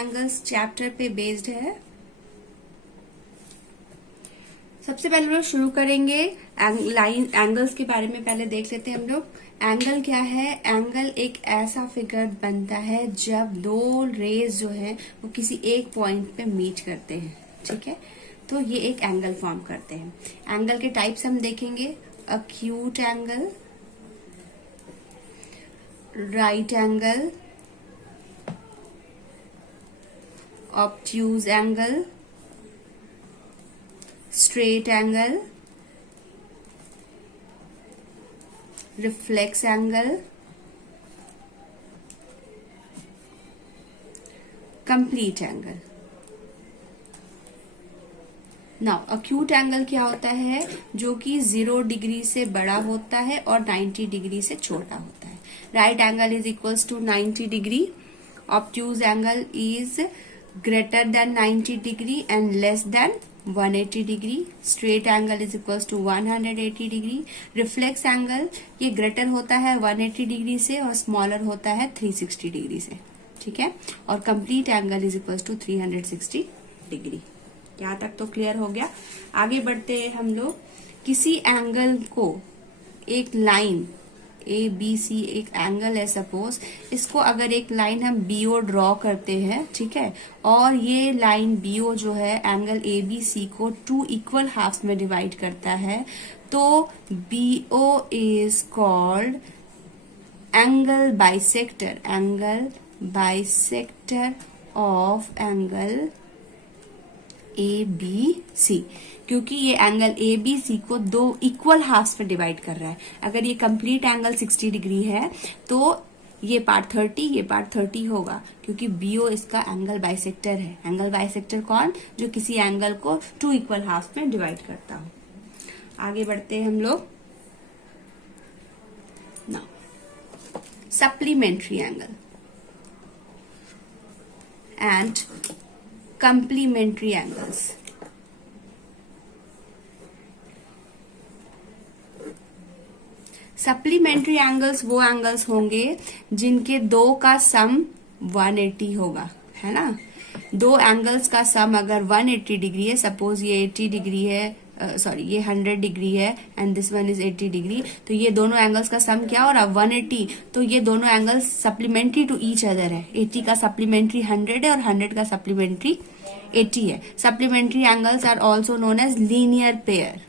Angles chapter पे based है। सबसे पहले हम लोग शुरू करेंगे लाइन एंगल्स के बारे में। पहले देख लेते हैं हम लोग एंगल क्या है। एंगल एक ऐसा फिगर बनता है जब दो रेज जो है वो किसी एक पॉइंट पे मीट करते हैं, ठीक है, तो ये एक एंगल फॉर्म करते हैं। एंगल के टाइप्स हम देखेंगे, acute angle, right angle, obtuse angle, straight angle, reflex angle, complete angle. Now acute angle क्या होता है, जो कि 0 डिग्री से बड़ा होता है और 90 डिग्री से छोटा होता है। Right angle is equals to 90 degree, obtuse angle is greater than 90 degree and less than 180 degree, straight angle is equals to 180 degree, reflex angle ये ग्रेटर होता है 180 डिग्री से और स्मॉलर होता है 360 डिग्री से, ठीक है, और complete angle is equals to 360 degree. यहाँ तक तो क्लियर हो गया। आगे बढ़ते हैं हम लोग। किसी एंगल को एक लाइन ए बी सी एक एंगल है सपोज, इसको अगर एक लाइन हम बीओ ड्रॉ करते हैं, ठीक है, और ये लाइन बीओ जो है एंगल ए बी सी को 2 इक्वल हाफ्स में डिवाइड करता है, तो BO is called angle bisector, angle bisector of angle A B C, क्योंकि ये एंगल ए बी सी को 2 इक्वल हाफ्स में डिवाइड कर रहा है। अगर ये कंप्लीट एंगल 60 डिग्री है तो ये पार्ट 30, ये पार्ट 30 होगा, क्योंकि बीओ इसका एंगल बाइसेक्टर है। एंगल बाइसेक्टर कौन, जो किसी एंगल को 2 इक्वल हाफ्स में डिवाइड करता हो। आगे बढ़ते हैं हम लोग। Now supplementary angle and complementary angles। Supplementary angles वो एंगल्स होंगे जिनके दो का सम 180 होगा, है ना। दो एंगल्स का सम अगर 180 डिग्री है, सपोज ये 80 डिग्री है, सॉरी ये 100 डिग्री है and this one is 80 degree, तो ये दोनों एंगल्स का सम क्या हो रहा है 180, तो ये दोनों angles supplementary to each other है। 80 का सप्लीमेंट्री 100 है और 100 का सप्लीमेंट्री 80 है। Supplementary angles are also known as linear pair,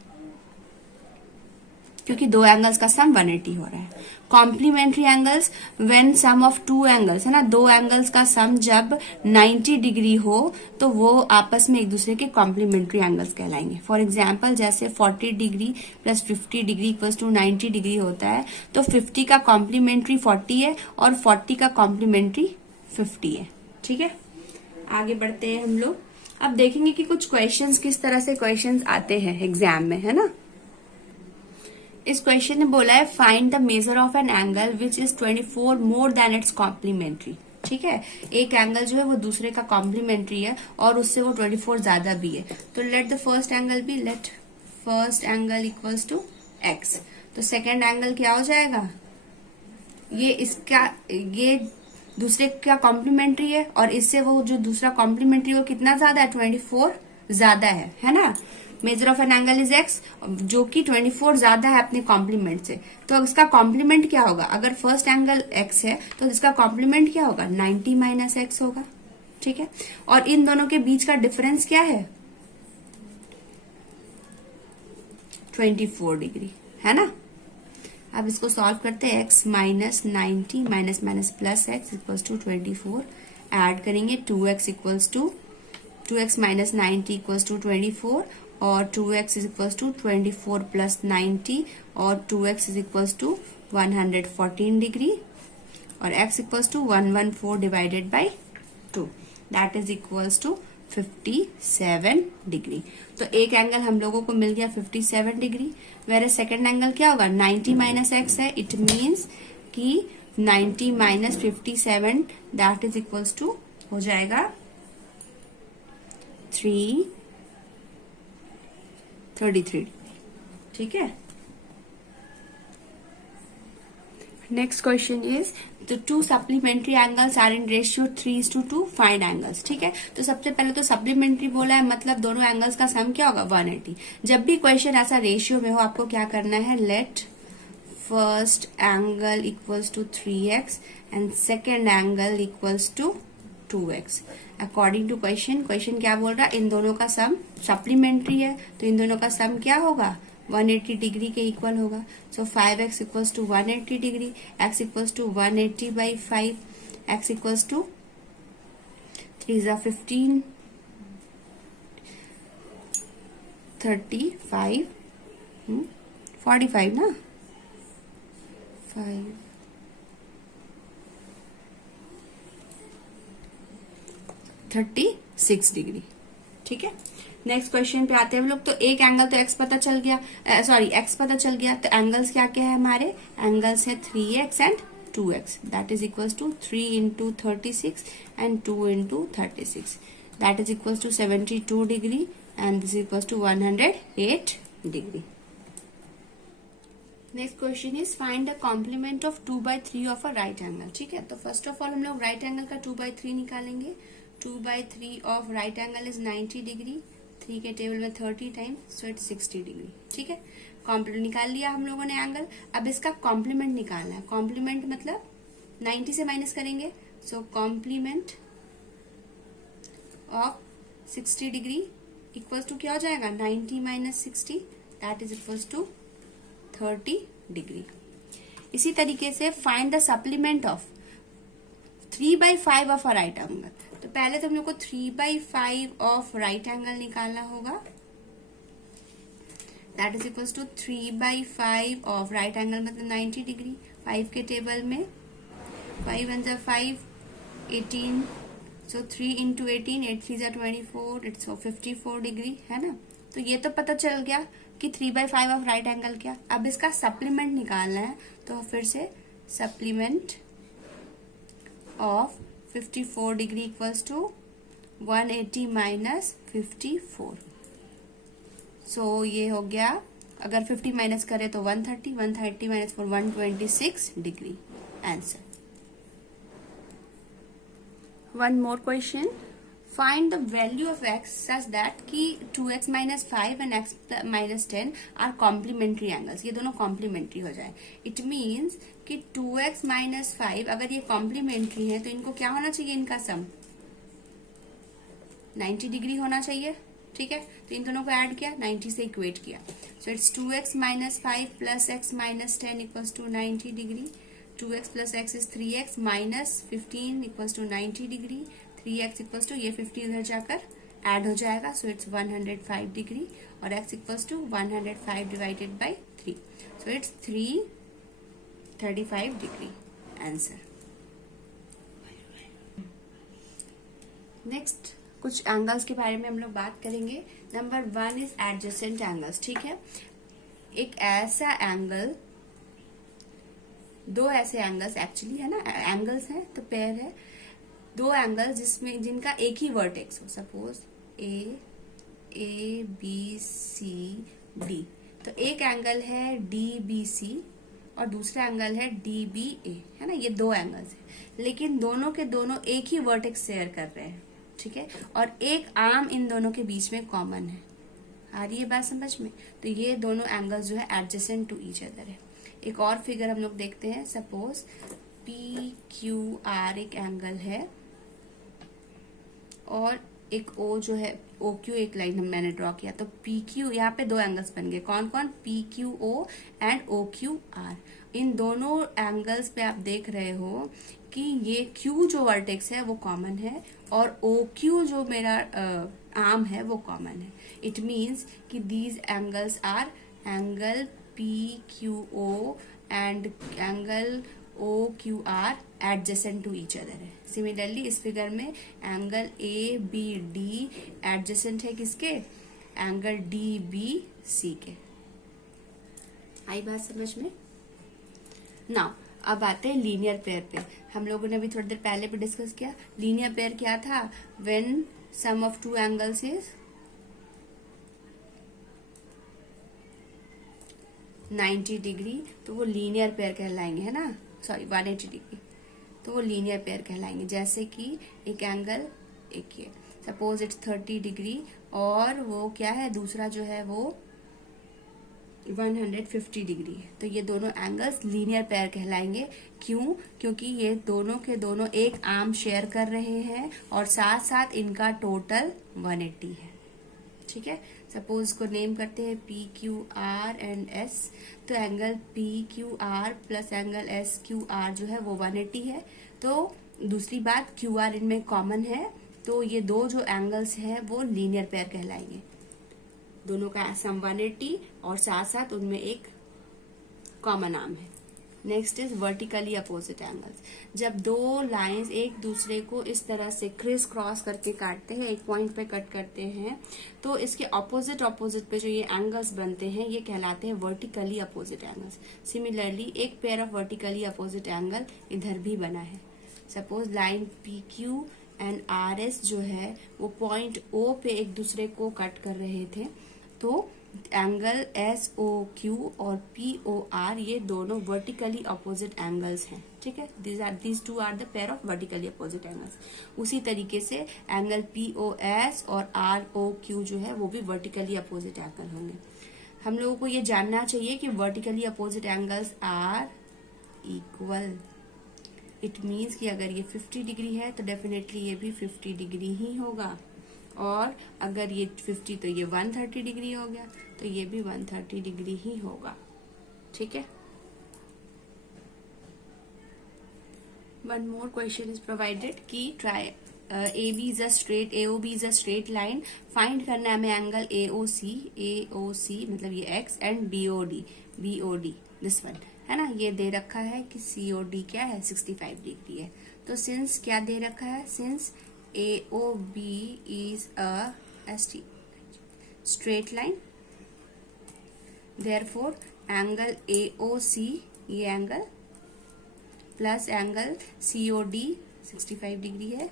क्योंकि दो एंगल्स का सम 180 हो रहा है। Complementary angles when sum of two angles, है ना, दो एंगल्स का सम जब 90 डिग्री हो तो वो आपस में एक दूसरे के कॉम्प्लीमेंट्री एंगल्स कहलाएंगे। फॉर एग्जाम्पल जैसे 40 degree plus 50 degree equals to 90 degree होता है, तो 50 का कॉम्प्लीमेंट्री 40 है और 40 का कॉम्प्लीमेंट्री 50 है, ठीक है। आगे बढ़ते हैं हम लोग। अब देखेंगे कि कुछ क्वेश्चंस किस तरह से क्वेश्चंस आते हैं एग्जाम में, है ना। इस क्वेश्चन ने बोला है find the measure of an angle which is 24 more than its complementary, ठीक है। एक एंगल जो है वो दूसरे का कॉम्प्लीमेंट्री है और उससे वो 24 ज्यादा भी है, तो let the first angle be, let first angle equals to x, तो सेकेंड एंगल क्या हो जाएगा, ये दूसरे का कॉम्प्लीमेंट्री है और इससे वो जो दूसरा कॉम्प्लीमेंट्री वो कितना ज्यादा है, 24 ज्यादा है ना। Major of an angle is x, जो कि 24 ज्यादा है अपने कॉम्प्लीमेंट से, तो इसका कॉम्प्लीमेंट क्या होगा, अगर फर्स्ट एंगल एक्स है तो इसका कॉम्प्लीमेंट क्या होगा 90 माइनस एक्स होगा, ठीक है। और इन दोनों के बीच का डिफरेंस क्या है 24 डिग्री, है ना। अब इसको सॉल्व करते हैं, x minus 90 minus minus plus x equals to 24, add करेंगे 2x equals to 2x minus 90 equals to 24 और 2x is equals to 24 plus 90 और 2x is equals to 114 degree और x equals to 114 divided by 2, that is equals to 57 degree. तो एक angle हम लोगों को मिल गया 57 डिग्री, वेरे सेकेंड एंगल क्या होगा 90 माइनस एक्स है, इट मीन्स कि 90 minus 57 that is equals to हो जाएगा 333, ठीक है। Next question is the two supplementary angles are in ratio 3:2 find angles. ठीक है, तो सबसे पहले तो सप्लीमेंट्री बोला है, मतलब दोनों एंगल्स का सम क्या होगा 180। जब भी क्वेश्चन ऐसा रेशियो में हो आपको क्या करना है, let first angle equals to 3x and second angle equals to 2x according to question. Question क्या बोल रहा है, इन दोनों का सम सप्लीमेंट्री है तो इन दोनों का सम क्या होगा, 180 डिग्री के इक्वल होगा। So 5x equals to 180 degree, x equals to 180/5, x equals to 3 × 15 35 45 ना 5 36 डिग्री। ठीक है, नेक्स्ट क्वेश्चन पे आते हैं हम लोग। तो एक एंगल तो x पता चल गया, सॉरी x पता चल गया, तो एंगल्स क्या क्या है हमारे, एंगल्स है 3x and 2x, that is equals to 3 × 36 and 2 × 36, that is equals to 72 degree and this equals to 108 degree. Next question is find the complement of 2/3 of a right angle. ठीक है, तो first of all हम लोग right angle का 2/3 निकालेंगे। 2/3 of right angle is 90 degree, 3 के table में 30 times, so it's 60 degree. ठीक है, कॉम्प्लीमेंट निकाल लिया हम लोगों ने एंगल। अब इसका कॉम्प्लीमेंट निकालना है। कॉम्प्लीमेंट मतलब 90 से माइनस करेंगे, so complement of 60 degree equals to क्या हो जाएगा, 90 - 60, that is equals to 30 degree. इसी तरीके से find the supplement of 3/5 of a right angle. तो पहले तो हम लोग को 3/5 ऑफ राइट एंगल निकालना होगा, that is equals to 3/5 of right angle मतलब 90 डिग्री। 5 के टेबल में 5 × 5 18, सो 3 × 18, 8 3 = 24, इट्स 54 डिग्री, है ना। तो ये तो पता चल गया कि 3/5 ऑफ राइट एंगल क्या। अब इसका सप्लीमेंट निकालना है, तो फिर से supplement of 54 degree equals to 180 - 54, so ये हो गया, अगर 50 माइनस करें तो 130, 130 - 4 126 degree answer. One more question, find the value of x such that कि 2x - 5 and x - 10 are complementary angles. ये दोनों कॉम्प्लीमेंट्री हो जाए। इट मीन्स कि 2x - 5 अगर ये कॉम्प्लीमेंट्री है तो इनको क्या होना चाहिए, इनका सम 90 डिग्री होना चाहिए। ठीक है, तो इन दोनों को ऐड किया, 90 से इक्वेट किया, so it's 2x - 5 + x - 10 equals to 90 degree. 2x + x is 3x - 15 equals to 90 degree. 3x equals to ये 50 उधर जाकर ऐड हो जाएगा, सो इट्स 105 डिग्री, और x equals to 105 divided by 3, so it's 335 degree answer. Next कुछ angles के बारे में हम लोग बात करेंगे। Number 1 is adjacent angles. ठीक है, एक ऐसा एंगल, दो ऐसे एंगल्स एक्चुअली है ना, एंगल्स हैं तो पेयर है, दो एंगल्स जिनका एक ही वर्टेक्स हो, suppose A B C D. तो एक एंगल है DBC और दूसरा एंगल है DBA, है ना। ये दो एंगल्स हैं, लेकिन दोनों के दोनों एक ही वर्टेक्स शेयर कर रहे हैं। ठीक है, और एक आर्म इन दोनों के बीच में कॉमन है। आ रही है बात समझ में। तो ये दोनों एंगल्स जो है एडजेसेंट टू ईच अदर है। एक और फिगर हम लोग देखते हैं, सपोज PQR एक एंगल है और एक O जो है OQ एक लाइन मैंने ड्रॉ किया, तो PQ, यहाँ पे दो एंगल्स बन गए, कौन कौन, PQO एंड OQR। इन दोनों एंगल्स पे आप देख रहे हो कि ये Q जो वर्टेक्स है वो कॉमन है और OQ जो मेरा आर्म है वो कॉमन है। इट मीन्स कि these angles are angle PQO and angle OQR adjacent to each other है। सिमिलरली इस फिगर में एंगल ABD एडजेसेंट है किसके, एंगल DBC के। आई बात समझ में। नाउ अब आते हैं लीनियर पेयर पे। हम लोगों ने अभी थोड़ी देर पहले भी डिस्कस किया। लीनियर पेयर क्या था, when sum of two angles is 90 degree, तो वो लीनियर पेयर कहलाएंगे, है ना। सॉरी 180 डिग्री, तो वो लीनियर पेयर कहलाएंगे। जैसे कि एक एंगल, एक ये सपोज इट्स 30 डिग्री और वो क्या है, दूसरा जो है वो 150 डिग्री है, तो ये दोनों एंगल्स लीनियर पेयर कहलाएंगे। क्यों? क्योंकि ये दोनों के दोनों एक आर्म शेयर कर रहे हैं और साथ साथ इनका टोटल 180 है। ठीक है, सपोज इसको नेम करते हैं P Q R and S, तो angle P Q R plus angle S Q R जो है वो 180 है। तो दूसरी बात, क्यू आर इनमें कॉमन है, तो ये दो जो एंगल्स है वो लीनियर पेयर कहलाएंगे। दोनों का सम 180 और साथ साथ उनमें एक कॉमन आर्म है। Next is vertically opposite angles. जब दो लाइंस एक दूसरे को इस तरह से क्रिस क्रॉस करके काटते हैं, एक पॉइंट पे कट करते हैं, तो इसके ऑपोजिट पे जो ये एंगल्स बनते हैं ये कहलाते हैं वर्टिकली अपोजिट एंगल्स। सिमिलरली एक pair of vertically opposite angle इधर भी बना है। Suppose line P Q and R S जो है वो पॉइंट ओ पे एक दूसरे को कट कर रहे थे, तो एंगल एस ओ क्यू और पी ओ आर ये दोनों वर्टिकली अपोजिट एंगल्स हैं। ठीक है, these two are the pair of vertically opposite angles. उसी तरीके से एंगल पी ओ एस और आर ओ क्यू जो है वो भी वर्टिकली अपोजिट एंगल होंगे। हम लोगों को ये जानना चाहिए कि vertically opposite angles are equal. It means कि अगर ये 50 डिग्री है तो डेफिनेटली ये भी 50 डिग्री ही होगा, और अगर ये 50 तो ये 130 डिग्री हो गया, तो ये भी 130 डिग्री ही होगा। ठीक है, one more question is provided कि try AB is a straight, AOB is a straight line, find करना है हमें एंगल AOC मतलब ये X and BOD this one है ना। ये दे रखा है कि COD क्या है, 65 डिग्री है। तो सिंस क्या दे रखा है, since AOB is a straight line, therefore angle AOC ये angle plus angle COD 65 degree है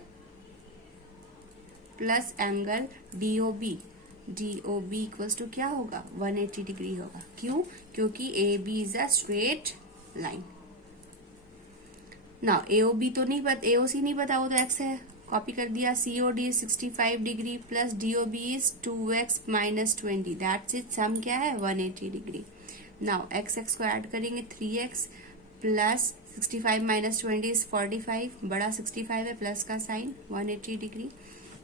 plus angle DOB equals to क्या होगा, 180 डिग्री होगा। क्यों? क्योंकि AB is a straight line. ना AOB तो नहीं पता, AOC नहीं पता, वो तो X है, कॉपी कर दिया। COD is 65 degree plus DOB is 2x minus 20, that's it, sum क्या है 180 डिग्री। नाउ x को ऐड करेंगे 3x प्लस 65 माइनस 20 is 45, बड़ा 65 है, प्लस का साइन 180 डिग्री,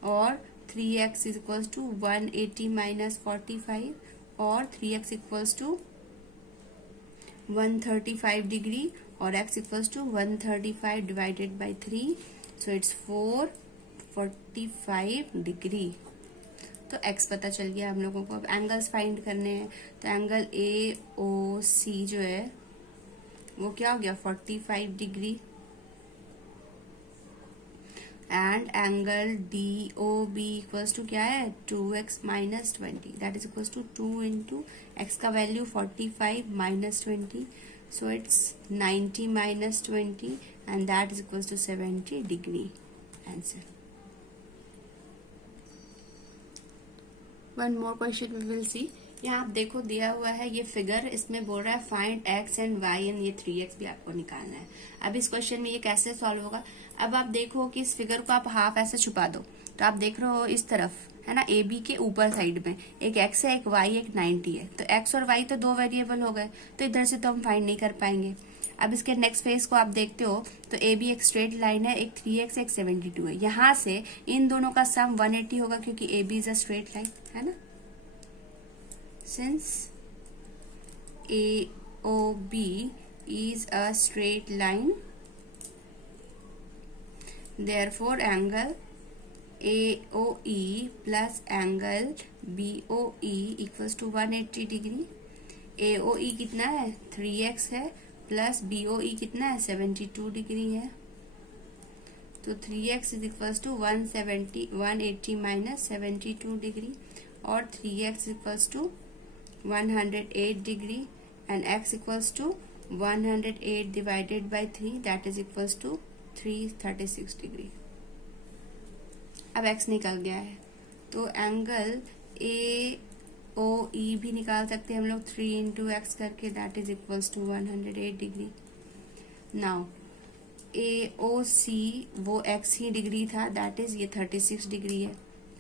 और 3x is equals to 180 minus 45 और 3x इक्वल्स टू 135 डिग्री और x equals to 135 divided by 3, so it's 445 degree. तो x पता चल गया हम लोगों को। अब एंगल्स फाइंड करने हैं, तो एंगल AOC जो है वो क्या हो गया, 45 degree, and angle DOB equals to क्या है, 2x minus 20, that is equals to 2 into x का वैल्यू 45 minus 20, so it's 90 minus 20 and that is equals to 70 degree. Answer. One more question we will see. यहाँ आप देखो दिया हुआ है ये फिगर, इसमें बोल रहा है find x and y and ये 3x भी आपको निकालना है। अब इस क्वेश्चन में ये कैसे सॉल्व होगा, अब आप देखो कि इस फिगर को आप हाफ ऐसे छुपा दो, तो आप देख रहे हो इस तरफ है ना, AB के ऊपर साइड में एक x है, एक y, एक 90 है, तो x और y तो दो वेरिएबल हो गए, तो इधर से तो हम फाइंड नहीं कर पाएंगे। अब इसके नेक्स्ट फेज को आप देखते हो तो AB एक स्ट्रेट लाइन है, एक 3x एक 72 है, यहाँ से इन दोनों का सम 180 होगा क्योंकि AB is a straight line है ना। Since AOB is a straight line, therefore angle AOE plus angle BOE equals to 180 degree. AOE कितना है, 3x है, प्लस BOE कितना है, 72 डिग्री है, तो 3x is equals to 180 minus 72 degree, और 3x equals to 108 degree, and x equals to 108 divided by 3, that is equals to 336 degree. अब x निकल गया है, तो एंगल AOE भी निकाल सकते हैं हम लोग 3 इंटू एक्स करके, that is equals to 108 degree. Now AOC वो x ही डिग्री था, दैट इज ये 36 डिग्री है।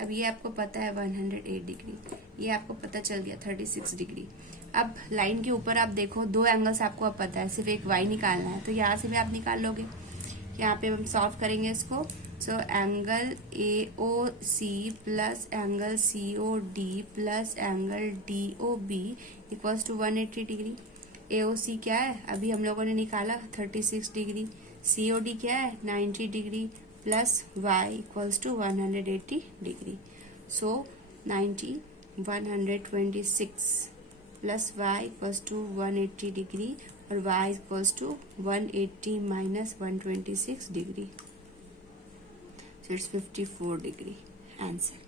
अब ये आपको पता है 108 डिग्री, ये आपको पता चल गया 36 डिग्री। अब लाइन के ऊपर आप देखो, दो एंगल्स आपको अब पता है, सिर्फ एक y निकालना है, तो यहाँ से भी आप निकाल लोगे। यहाँ पे हम सॉल्व करेंगे इसको। So angle AOC plus angle COD plus angle DOB equals to 180 degree. AOC क्या है, अभी हम लोगों ने निकाला 36 डिग्री। COD क्या है, 90 degree plus y equals to 180 degree. So 90 126 plus y equals to 180 degree और y इक्वल्स टू 180 माइनस 126 डिग्री। So it's 54 degree answer.